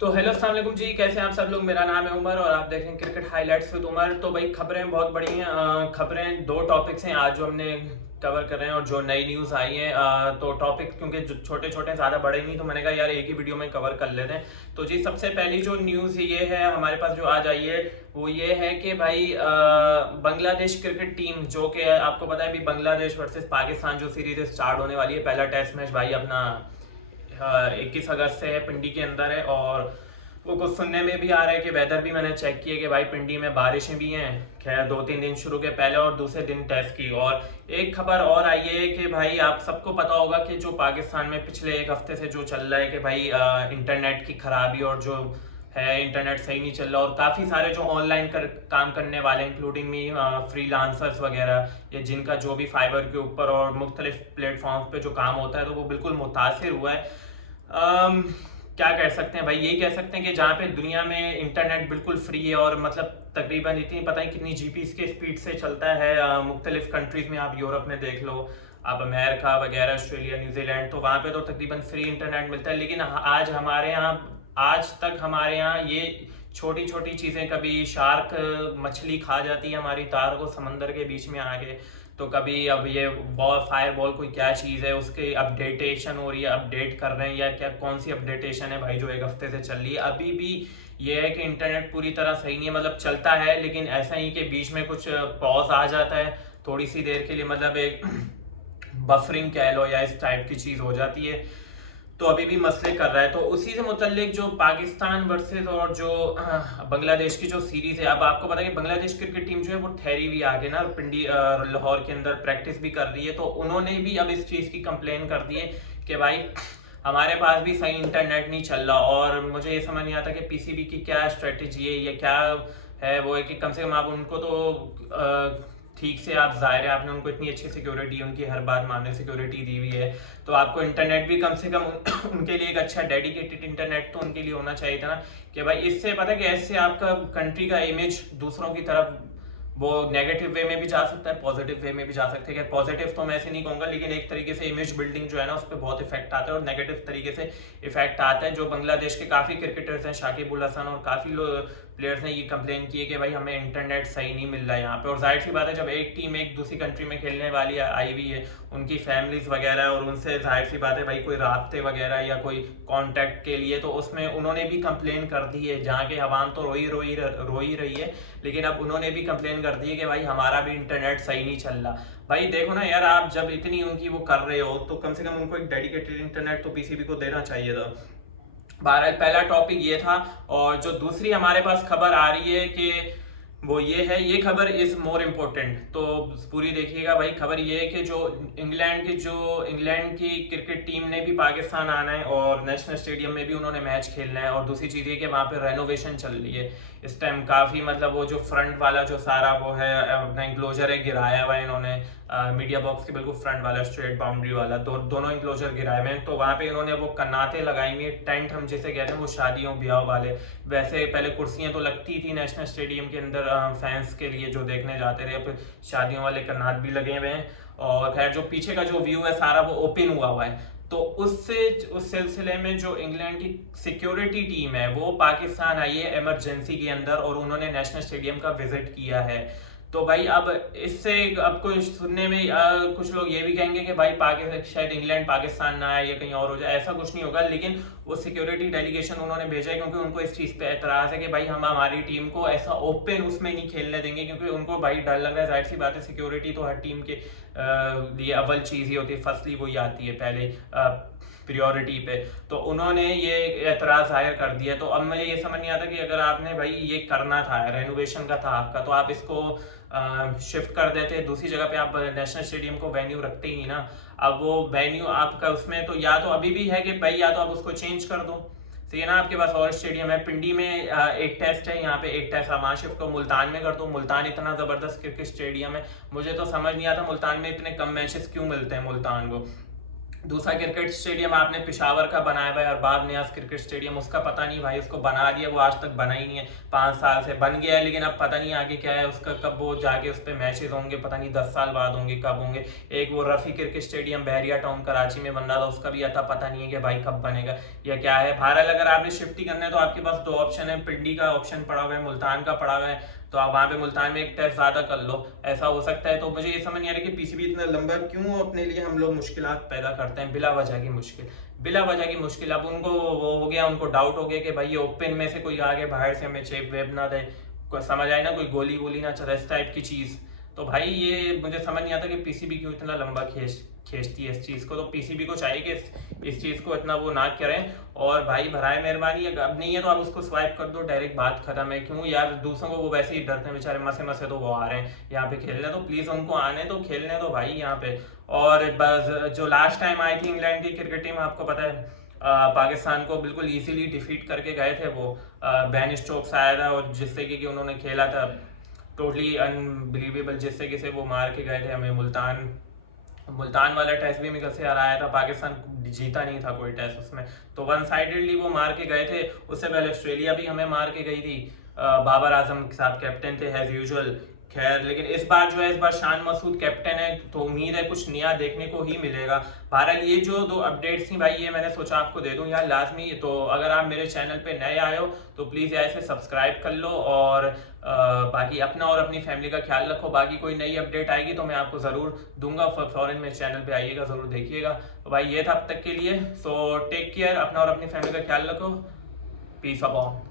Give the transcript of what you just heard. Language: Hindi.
तो हेलो अस्सलाम वालेकुम जी, कैसे हैं आप सब लोग। मेरा नाम है उमर और आप देख रहे हैं क्रिकेट हाइलाइट्स विद उमर। तो भाई खबरें बहुत बड़ी हैं। खबरें दो टॉपिक्स हैं आज जो हमने कवर कर रहे हैं और जो नई न्यूज़ आई है। तो टॉपिक क्योंकि जो छोटे छोटे ज़्यादा बड़े नहीं, तो मैंने कहा यार एक ही वीडियो में कवर कर लेते हैं। तो जी सबसे पहली जो न्यूज़ ये है हमारे पास जो आज आई है वो ये है कि भाई बांग्लादेश क्रिकेट टीम जो कि आपको पता है अभी बांग्लादेश वर्सेस पाकिस्तान जो सीरीज स्टार्ट होने वाली है, पहला टेस्ट मैच भाई अपना 21 अगस्त से है, पिंडी के अंदर है। और वो कुछ सुनने में भी आ रहा है कि वेदर भी मैंने चेक किया कि भाई पिंडी में बारिशें भी हैं। खैर 2-3 दिन शुरू के पहले और दूसरे दिन टेस्ट की। और एक खबर और आई है कि भाई आप सबको पता होगा कि जो पाकिस्तान में पिछले एक हफ्ते से जो चल रहा है कि भाई इंटरनेट की खराबी और जो है इंटरनेट सही नहीं चल रहा, और काफ़ी सारे जो ऑनलाइन काम करने वाले इंक्लूडिंग मी फ्रीलांसर्स वगैरह या जिनका जो भी फाइबर के ऊपर और मुख्तलिफ प्लेटफॉर्म पे जो काम होता है, तो वो बिल्कुल मुतासिर हुआ है। अम, क्या कह सकते हैं भाई, यही कह सकते हैं कि जहाँ पे दुनिया में इंटरनेट बिल्कुल फ्री है और मतलब तकरीबन इतनी पता नहीं कितनी जीबी के स्पीड से चलता है मुख्तलिफ कंट्रीज में। आप यूरोप में देख लो, आप अमेरिका वगैरह, ऑस्ट्रेलिया, न्यूजीलैंड, तो वहाँ पे तो तकरीबन फ्री इंटरनेट मिलता है। लेकिन आज तक हमारे यहाँ ये छोटी छोटी चीज़ें, कभी शार्क मछली खा जाती है हमारी तार को समंदर के बीच में आके, तो कभी अब ये बॉल फायर बॉल कोई क्या चीज़ है उसकी अपडेटेशन हो रही है, अपडेट कर रहे हैं या क्या, कौन सी अपडेटेशन है भाई जो एक हफ्ते से चल रही है। अभी भी ये है कि इंटरनेट पूरी तरह सही नहीं है, मतलब चलता है लेकिन ऐसा ही कि बीच में कुछ पॉज आ जाता है थोड़ी सी देर के लिए, मतलब एक बफरिंग कह लो या इस टाइप की चीज़ हो जाती है। तो अभी भी मसले कर रहा है। तो उसी से मुतल्लिक जो पाकिस्तान वर्सेस और जो बांग्लादेश की जो सीरीज है, अब आपको पता है कि बांग्लादेश क्रिकेट टीम जो है वो ठहरी हुई आगे ना पिंडी लाहौर के अंदर प्रैक्टिस भी कर रही है। तो उन्होंने भी अब इस चीज़ की कंप्लेन कर दी है कि भाई हमारे पास भी सही इंटरनेट नहीं चल रहा। और मुझे ये समझ नहीं आता कि पीसीबी की क्या स्ट्रेटेजी है या क्या है। वो है कि कम से कम आप उनको तो ठीक से, आप जाहिर है आपने उनको इतनी अच्छी सिक्योरिटी, उनकी हर बात मानने सिक्योरिटी दी हुई है, तो आपको इंटरनेट भी कम से कम उनके लिए एक अच्छा डेडिकेटेड इंटरनेट तो उनके लिए होना चाहिए था ना। कि भाई इससे पता है कि ऐसे आपका कंट्री का इमेज दूसरों की तरफ वो नेगेटिव वे में भी जा सकता है, पॉजिटिव वे में भी जा सकता है। पॉजिटिव तो मैं ऐसे नहीं कहूंगा, लेकिन एक तरीके से इमेज बिल्डिंग जो है ना उस पर बहुत इफेक्ट आता है और नेगेटिव तरीके से इफेक्ट आता है। जो बांग्लादेश के काफ़ी क्रिकेटर्स हैं, शाकिब उल हसन और काफ़ी लोग प्लेयर्स ने ये कंप्लेन की है कि भाई हमें इंटरनेट सही नहीं मिल रहा है यहाँ पे। और जाहिर सी बात है जब एक टीम एक दूसरी कंट्री में खेलने वाली आई हुई है, उनकी फैमिलीज वगैरह, और उनसे जाहिर सी बात है भाई कोई राब्ते वगैरह या कोई कांटेक्ट के लिए, तो उसमें उन्होंने भी कंप्लेन कर दी है। जहाँ के अवाम तो रो ही रही है, लेकिन अब उन्होंने भी कंप्लेन कर दी है कि भाई हमारा भी इंटरनेट सही नहीं चल रहा। भाई देखो ना यार, आप जब इतनी उनकी वो कर रहे हो तो कम से कम उनको एक डेडिकेटेड इंटरनेट तो पीसीबी को देना चाहिए था। भारत पहला टॉपिक ये था। और जो दूसरी हमारे पास खबर आ रही है कि वो ये है, ये खबर इज मोर इम्पोर्टेंट, तो पूरी देखिएगा भाई। खबर ये है कि जो इंग्लैंड की क्रिकेट टीम ने भी पाकिस्तान आना है और नेशनल स्टेडियम में भी उन्होंने मैच खेलना है। और दूसरी चीज़ ये कि वहाँ पे रेनोवेशन चल रही है इस टाइम काफ़ी, मतलब वो जो फ्रंट वाला जो सारा वो है अपना इंक्लोजर है गिराया हुआ है इन्होंने, मीडिया बॉक्स के बिल्कुल फ्रंट वाला स्ट्रेट बाउंड्री वाला, दोनों इंक्लोजर गिराए हुए हैं। तो वहाँ पे इन्होंने वो कन्नाते लगाई हुई, टेंट हम जिसे कहते हैं वो शादियों ब्याह वाले, वैसे पहले कुर्सियां तो लगती थी नेशनल स्टेडियम के अंदर फैंस के लिए जो देखने जाते रहे, अब शादियों वाले कन्नात भी लगे हुए हैं। और खैर जो पीछे का जो व्यू है सारा वो ओपन हुआ है। तो उस सिलसिले में जो इंग्लैंड की सिक्योरिटी टीम है वो पाकिस्तान आई है इमरजेंसी के अंदर और उन्होंने नेशनल स्टेडियम का विजिट किया है। तो भाई अब इससे अब कुछ सुनने में कुछ लोग ये भी कहेंगे कि भाई पाकिस्तान शायद इंग्लैंड पाकिस्तान ना आए या कहीं और हो जाए, ऐसा कुछ नहीं होगा। लेकिन वो सिक्योरिटी डेलीगेशन उन्होंने भेजा है क्योंकि उनको इस चीज़ पे एतराज़ है कि भाई हम हमारी टीम को ऐसा ओपन उसमें नहीं खेलने देंगे, क्योंकि उनको भाई डर लग रहा है। जाहिर सी बात है सिक्योरिटी तो हर टीम के लिए अव्वल चीज़ ही होती है, फसली वही आती है पहले प्रियोरिटी पे। तो उन्होंने ये एतराज़ जाहिर कर दिया। तो अब मुझे ये समझ नहीं आता कि अगर आपने भाई ये करना था, रेनोवेशन का था आपका, तो आप इसको शिफ्ट कर देते दूसरी जगह पे, आप नेशनल स्टेडियम को वेन्यू रखते ही नहीं ना। अब वो वेन्यू आपका उसमें तो या तो अभी भी है कि भाई या तो आप उसको चेंज कर दो, सही है ना। आपके पास और स्टेडियम है, पिंडी में एक टेस्ट है, यहाँ पे एक टेस्ट आप वहाँ शिफ्ट करो, मुल्तान में कर दो। मुल्तान इतना ज़बरदस्त क्रिकेट स्टेडियम है, मुझे तो समझ नहीं आता मुल्तान में इतने कम मैचेस क्यों मिलते हैं मुल्तान को। दूसरा क्रिकेट स्टेडियम आपने पेशावर का बनाया हुआ है, अरबाब नियाज क्रिकेट स्टेडियम, उसका पता नहीं भाई, उसको बना दिया, वो आज तक बना ही नहीं है। 5 साल से बन गया है, लेकिन अब पता नहीं आगे क्या है उसका, कब वो जाके उस पर मैचेस होंगे, पता नहीं 10 साल बाद होंगे, कब होंगे। एक वो रफ़ी क्रिकेट स्टेडियम बहरिया टाउन कराची में बन रहा था, उसका भी अता पता नहीं है कि भाई कब बनेगा या क्या है। बहरहाल अगर आपने शिफ्ट ही करना है तो आपके पास 2 ऑप्शन है, पिंडी का ऑप्शन पड़ा हुआ है, मुल्तान का पड़ा हुआ है, तो आप वहाँ पे मुल्तान में एक टेस्ट ज़्यादा कर लो, ऐसा हो सकता है। तो मुझे ये समझ नहीं आ रहा कि पीसीबी इतना लंबा क्यों अपने लिए हम लोग मुश्किलात पैदा करते हैं, बिला वजह की मुश्किल, बिला वजह की मुश्किल। अब उनको वो हो गया, उनको डाउट हो गया कि भाई ये ओपन में से कोई आगे बाहर से हमें चेप वेब ना दे, कोई समझ आए ना, कोई गोली वोली ना चले, इस टाइप की चीज़। तो भाई ये मुझे समझ नहीं आता कि पीसीबी क्यों इतना लंबा खींचती है इस चीज़ को। तो पीसीबी को चाहिए कि इस चीज़ को इतना वो ना करें। और भाई भराए मेहरबानी, अब नहीं है तो आप उसको स्वाइप कर दो, डायरेक्ट बात खत्म है। क्यों यार, दूसरों को वो वैसे ही डरते हैं बेचारे, मसे मसे तो वो आ रहे हैं यहाँ पे खेलने, तो प्लीज़ उनको आने दो, खेलने दो भाई यहाँ पे। और बस जो लास्ट टाइम आई थी इंग्लैंड की क्रिकेट टीम, आपको पता है पाकिस्तान को बिल्कुल इजीली डिफीट करके गए थे। वो बैन स्टोक्स आया था और जिस तरीके की उन्होंने खेला था, टोटली अनबिलीवेबल, जिस तरीके से वो मार के गए थे हमें। मुल्तान वाला टेस्ट भी मेरे से हराया था, पाकिस्तान जीता नहीं था कोई टेस्ट उसमें, तो वन साइडेडली वो मार के गए थे। उससे पहले ऑस्ट्रेलिया भी हमें मार के गई थी, बाबर आजम के साथ कैप्टन थे एज यूजुअल। खैर, लेकिन इस बार जो है, इस बार शान मसूद कैप्टन है, तो उम्मीद है कुछ नया देखने को ही मिलेगा। बहरहाल ये जो 2 अपडेट्स थी भाई, ये मैंने सोचा आपको दे दूं यार लाजमी। तो अगर आप मेरे चैनल पे नए आए हो तो प्लीज़ यार इसे सब्सक्राइब कर लो, और बाकी अपना और अपनी फैमिली का ख्याल रखो। बाकी कोई नई अपडेट आएगी तो मैं आपको ज़रूर दूंगा, फौरन मेरे चैनल पे आइएगा, ज़रूर देखिएगा। तो भाई ये था अब तक के लिए, सो टेक केयर, अपना और अपनी फैमिली का ख्याल रखो, पीस ऑफ ऑल।